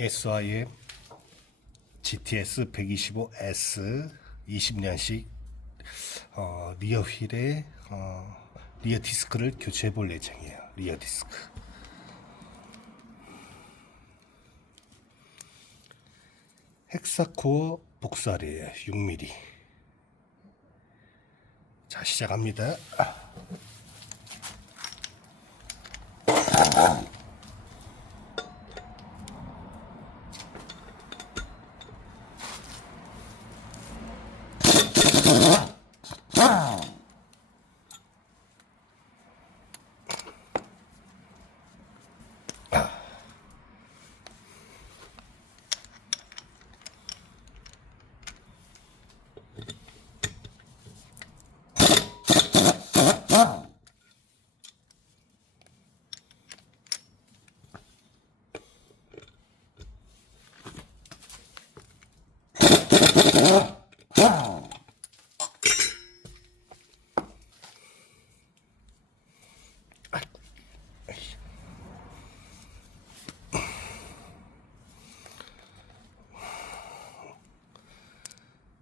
SI의 GTS 125S 20년식 리어 휠에 리어 디스크를 교체해 볼 예정이에요. 리어 디스크. 헥사코어 복사리에요. 6mm. 자, 시작합니다.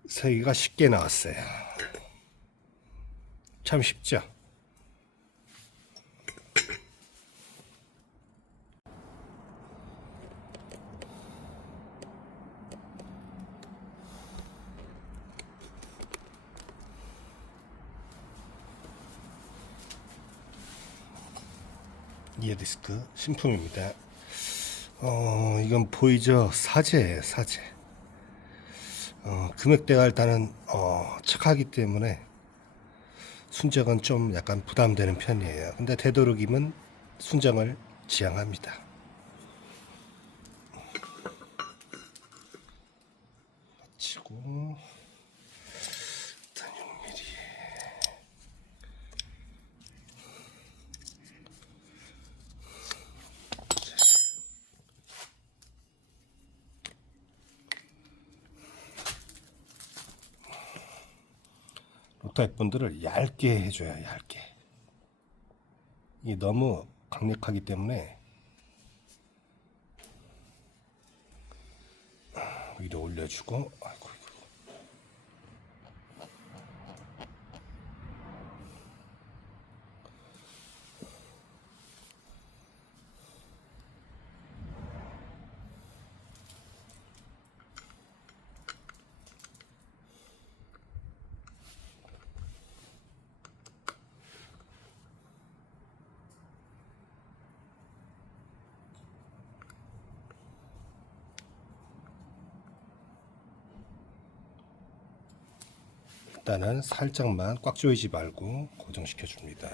세 개가 쉽게 나왔어요. 참 쉽죠? 리어 디스크 신품입니다. 이건 보이죠? 사제예요, 사제. 금액대가 일단은 착하기 때문에 순정은 좀 약간 부담되는 편이에요. 근데 되도록이면 순정을 지향합니다. 치고 일단 6mm. 로타입 분들을 얇게 해줘야 얇게. 이게 너무 강력하기 때문에 위로 올려주고, 아이고, 일단은 살짝만 꽉 조이지 말고 고정시켜 줍니다.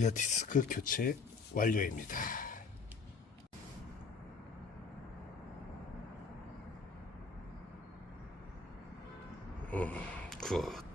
리어 디스크 교체 완료입니다. 굿.